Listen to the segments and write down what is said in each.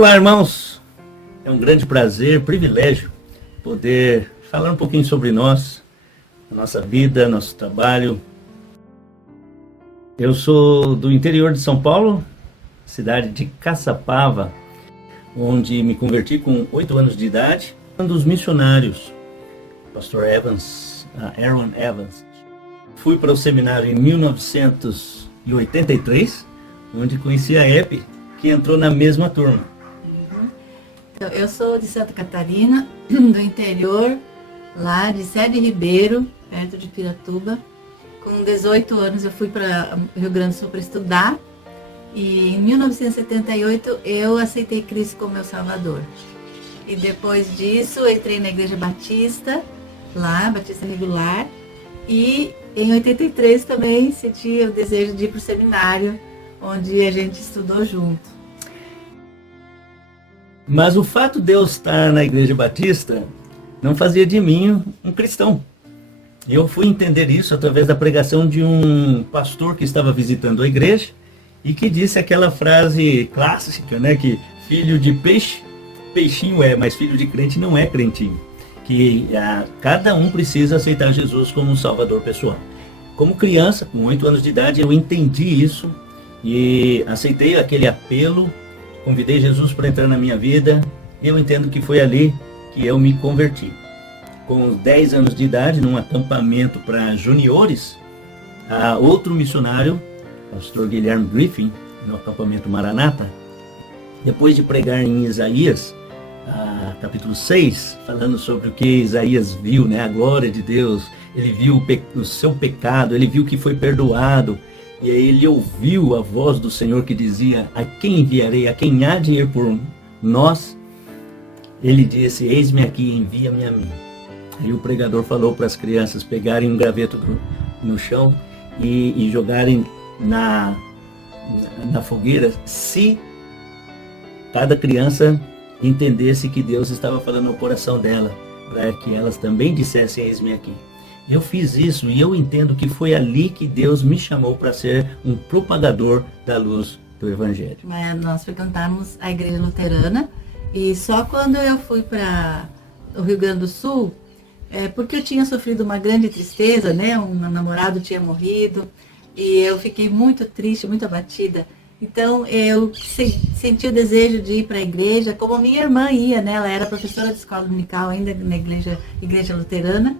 Olá, irmãos. É um grande prazer, privilégio poder falar um pouquinho sobre nós, a nossa vida, nosso trabalho. Eu sou do interior de São Paulo, cidade de Caçapava, onde me converti com 8 anos de idade. Um dos missionários, pastor Aaron Evans. Fui para o seminário em 1983, onde conheci a Epe, que entrou na mesma turma. Então, eu sou de Santa Catarina, do interior, lá de Sede Ribeiro, perto de Piratuba. Com 18 anos eu fui para Rio Grande do Sul para estudar e em 1978 eu aceitei Cristo como meu Salvador. E depois disso eu entrei na Igreja Batista, lá, Batista Regular, e em 83 também senti o desejo de ir para o seminário, onde a gente estudou junto. Mas o fato de eu estar na Igreja Batista não fazia de mim um cristão. Eu fui entender isso através da pregação de um pastor que estava visitando a igreja e que disse aquela frase clássica, né, que filho de peixe, peixinho é, mas filho de crente não é crentinho. Que cada um precisa aceitar Jesus como um salvador pessoal. Como criança, com 8 anos de idade, eu entendi isso e aceitei aquele apelo. Convidei Jesus para entrar na minha vida. Eu entendo que foi ali que eu me converti. Com 10 anos de idade, num acampamento para juniores, outro missionário, pastor Guilherme Griffin, no acampamento Maranata, depois de pregar em Isaías, capítulo 6, falando sobre o que Isaías viu, né, a glória de Deus, ele viu o seu pecado, ele viu que foi perdoado. E aí ele ouviu a voz do Senhor que dizia: a quem enviarei, a quem há de ir por nós? Ele disse: eis-me aqui, envia-me a mim. E o pregador falou para as crianças pegarem um graveto no chão e jogarem na fogueira, se cada criança entendesse que Deus estava falando no coração dela, para que elas também dissessem: eis-me aqui. Eu fiz isso e eu entendo que foi ali que Deus me chamou para ser um propagador da luz do Evangelho. Nós frequentamos a igreja luterana e só quando eu fui para o Rio Grande do Sul, porque eu tinha sofrido uma grande tristeza, né? Um namorado tinha morrido e eu fiquei muito triste, muito abatida. Então eu senti o desejo de ir para a igreja, como a minha irmã ia, né? Ela era professora de escola dominical ainda na igreja luterana.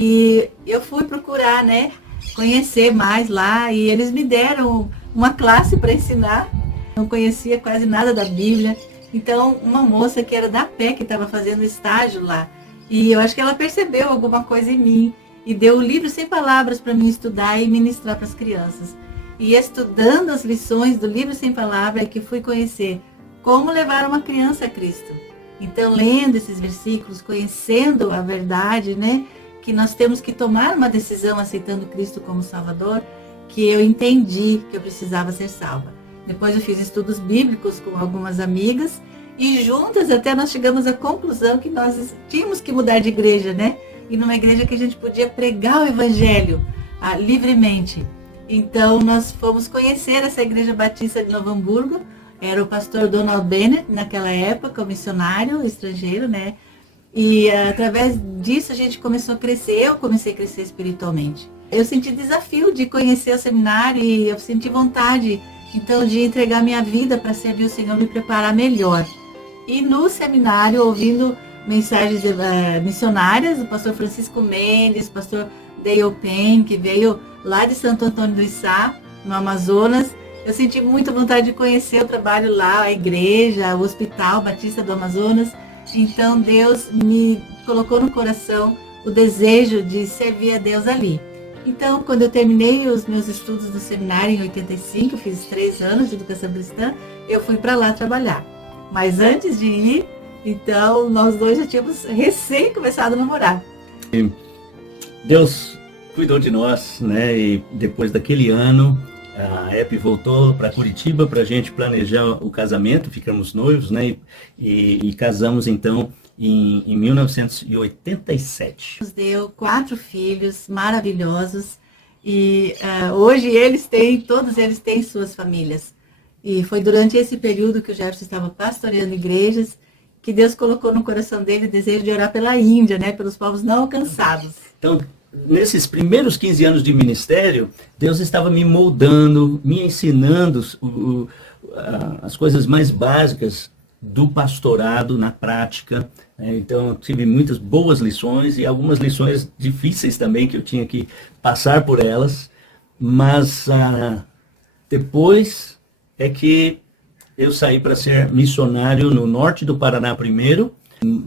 E eu fui procurar, né, conhecer mais lá e eles me deram uma classe para ensinar. Não conhecia quase nada da Bíblia. Então, uma moça que era da PE, que estava fazendo estágio lá. E eu acho que ela percebeu alguma coisa em mim e deu o livro sem palavras para mim estudar e ministrar para as crianças. E estudando as lições do livro sem palavras é que fui conhecer como levar uma criança a Cristo. Então, lendo esses versículos, conhecendo a verdade, né, que nós temos que tomar uma decisão aceitando Cristo como Salvador, que eu entendi que eu precisava ser salva. Depois eu fiz estudos bíblicos com algumas amigas e juntas até nós chegamos à conclusão que nós tínhamos que mudar de igreja, né? E numa igreja que a gente podia pregar o Evangelho livremente. Então nós fomos conhecer essa igreja batista de Novo Hamburgo. Era o pastor Donald Bennett naquela época, o missionário estrangeiro, né? E através disso a gente começou a crescer, eu comecei a crescer espiritualmente. Eu senti desafio de conhecer o seminário e eu senti vontade, então, de entregar minha vida para servir o Senhor, me preparar melhor. E no seminário, ouvindo mensagens missionárias do pastor Francisco Mendes, pastor Dale Penn, que veio lá de Santo Antônio do Içá, no Amazonas, eu senti muita vontade de conhecer o trabalho lá, a igreja, o Hospital Batista do Amazonas. Então Deus me colocou no coração o desejo de servir a Deus ali. Então, quando eu terminei os meus estudos do seminário em 85, eu fiz 3 anos de educação cristã, eu fui para lá trabalhar. Mas antes de ir, então, nós dois já tínhamos recém começado a namorar. Deus cuidou de nós, né? E depois daquele ano, a Epe voltou para Curitiba para a gente planejar o casamento, ficamos noivos, né? E casamos então em 1987. Nos deu 4 filhos maravilhosos e hoje todos eles têm suas famílias. E foi durante esse período que o Jefferson estava pastoreando igrejas que Deus colocou no coração dele o desejo de orar pela Índia, né, pelos povos não alcançados. Então, nesses primeiros 15 anos de ministério, Deus estava me moldando, me ensinando as coisas mais básicas do pastorado na prática. Então, eu tive muitas boas lições e algumas lições difíceis também que eu tinha que passar por elas, mas depois é que eu saí para ser missionário no norte do Paraná primeiro.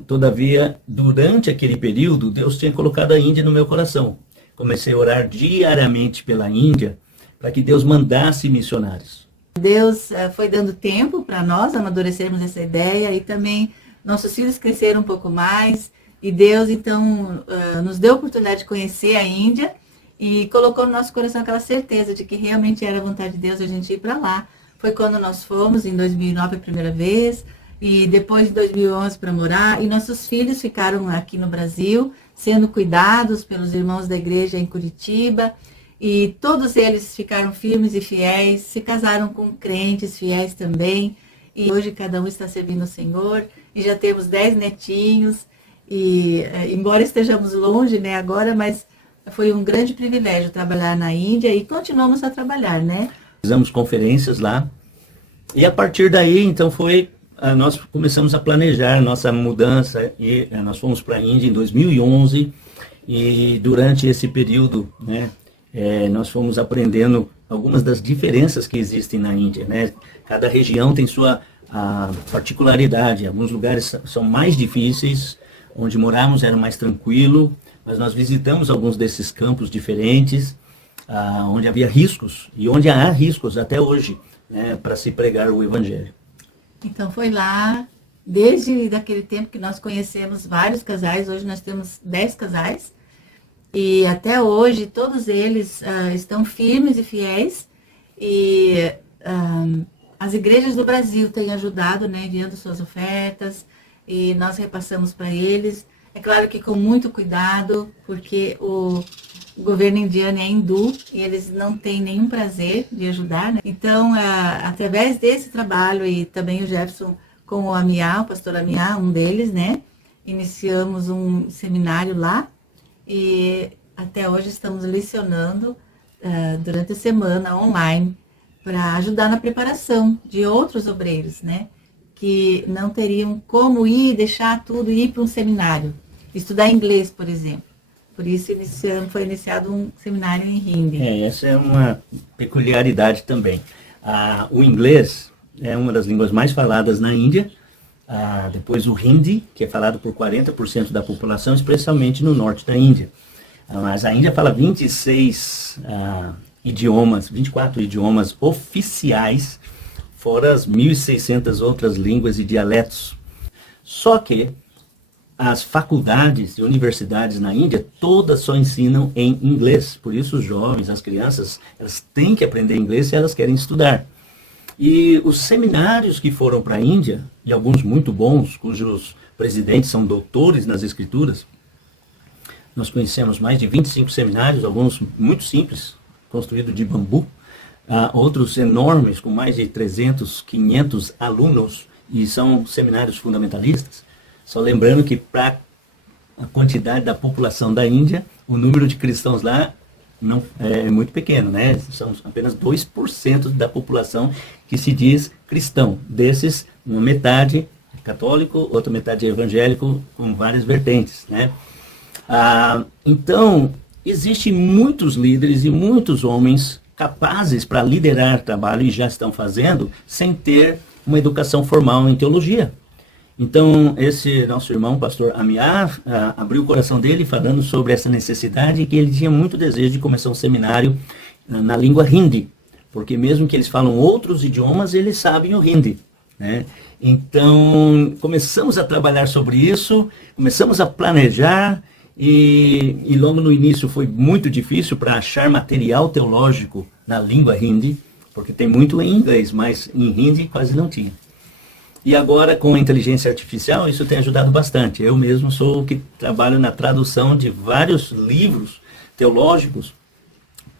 Todavia, durante aquele período, Deus tinha colocado a Índia no meu coração. Comecei a orar diariamente pela Índia para que Deus mandasse missionários. Deus foi dando tempo para nós amadurecermos essa ideia e também nossos filhos cresceram um pouco mais e Deus então nos deu a oportunidade de conhecer a Índia e colocou no nosso coração aquela certeza de que realmente era a vontade de Deus a gente ir para lá. Foi quando nós fomos, em 2009 a primeira vez, e depois de 2011 para morar, e nossos filhos ficaram aqui no Brasil, sendo cuidados pelos irmãos da igreja em Curitiba, e todos eles ficaram firmes e fiéis, se casaram com crentes fiéis também, e hoje cada um está servindo o Senhor, e já temos 10 netinhos, e embora estejamos longe, né, agora, mas foi um grande privilégio trabalhar na Índia, e continuamos a trabalhar, né? Fizemos conferências lá, e a partir daí, então, nós começamos a planejar nossa mudança, e nós fomos para a Índia em 2011, e durante esse período, né, nós fomos aprendendo algumas das diferenças que existem na Índia, né? Cada região tem sua particularidade, alguns lugares são mais difíceis, onde morávamos era mais tranquilo, mas nós visitamos alguns desses campos diferentes, onde havia riscos, e onde há riscos até hoje, né, para se pregar o Evangelho. Então foi lá, desde daquele tempo que nós conhecemos vários casais, hoje nós temos 10 casais, e até hoje todos eles estão firmes e fiéis, e as igrejas do Brasil têm ajudado, né, enviando suas ofertas, e nós repassamos para eles. É claro que com muito cuidado, porque o governo indiano é hindu e eles não têm nenhum prazer de ajudar, né? Então, através desse trabalho e também o Jefferson com o Amiá, o pastor Amiá, um deles, né? Iniciamos um seminário lá e até hoje estamos lecionando durante a semana online para ajudar na preparação de outros obreiros, né? Que não teriam como deixar tudo e ir para um seminário, estudar inglês, por exemplo. Por isso foi iniciado um seminário em Hindi. Essa é uma peculiaridade também. O inglês é uma das línguas mais faladas na Índia, depois o Hindi, que é falado por 40% da população, especialmente no norte da Índia. Mas a Índia fala 26 idiomas, 24 idiomas oficiais, fora as 1.600 outras línguas e dialetos. Só que as faculdades e universidades na Índia, todas só ensinam em inglês. Por isso os jovens, as crianças, elas têm que aprender inglês se elas querem estudar. E os seminários que foram para a Índia, e alguns muito bons, cujos presidentes são doutores nas escrituras, nós conhecemos mais de 25 seminários, alguns muito simples, construídos de bambu, outros enormes, com mais de 300, 500 alunos, e são seminários fundamentalistas. Só lembrando que para a quantidade da população da Índia, o número de cristãos lá não é muito pequeno, né? São apenas 2% da população que se diz cristão. Desses, uma metade é católico, outra metade é evangélico, com várias vertentes, né? Então, existem muitos líderes e muitos homens capazes para liderar trabalho, e já estão fazendo, sem ter uma educação formal em teologia. Então, esse nosso irmão, pastor Amiá, abriu o coração dele falando sobre essa necessidade, e que ele tinha muito desejo de começar um seminário na língua Hindi, porque mesmo que eles falam outros idiomas, eles sabem o Hindi, né? Então, começamos a trabalhar sobre isso, começamos a planejar, e logo no início foi muito difícil para achar material teológico na língua Hindi, porque tem muito em inglês, mas em Hindi quase não tinha. E agora, com a inteligência artificial, isso tem ajudado bastante. Eu mesmo sou o que trabalho na tradução de vários livros teológicos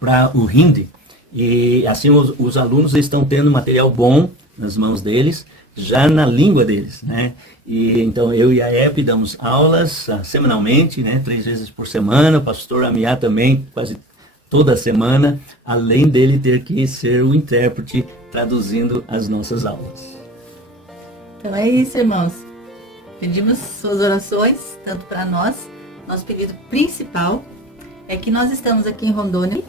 para o Hindi. E assim os alunos estão tendo material bom nas mãos deles, já na língua deles, né? E então eu e a EP damos aulas semanalmente, né? 3 vezes por semana, o pastor Amiá também, quase toda semana, além dele ter que ser o intérprete traduzindo as nossas aulas. Então é isso, irmãos. Pedimos suas orações, tanto para nós. Nosso pedido principal é que nós estamos aqui em Rondônia,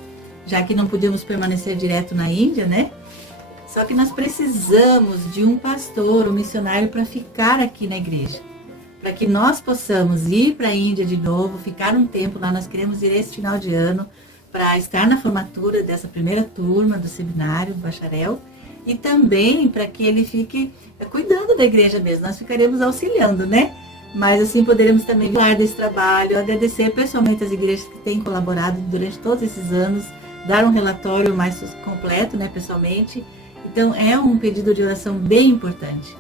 já que não podíamos permanecer direto na Índia, né? Só que nós precisamos de um pastor, um missionário para ficar aqui na igreja. Para que nós possamos ir para a Índia de novo, ficar um tempo lá. Nós queremos ir esse final de ano para estar na formatura dessa primeira turma do seminário, do bacharel. E também para que ele fique cuidando da igreja mesmo. Nós ficaremos auxiliando, né? Mas assim poderemos também falar desse trabalho, agradecer pessoalmente as igrejas que têm colaborado durante todos esses anos, dar um relatório mais completo, né, pessoalmente. Então é um pedido de oração bem importante.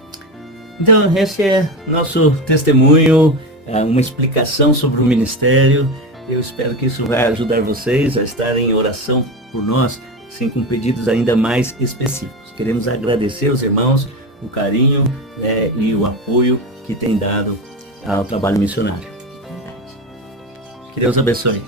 Então esse é nosso testemunho, uma explicação sobre o ministério. Eu espero que isso vai ajudar vocês a estarem em oração por nós, sim, com pedidos ainda mais específicos. Queremos agradecer aos irmãos o carinho, né, e o apoio que têm dado ao trabalho missionário. Que Deus abençoe.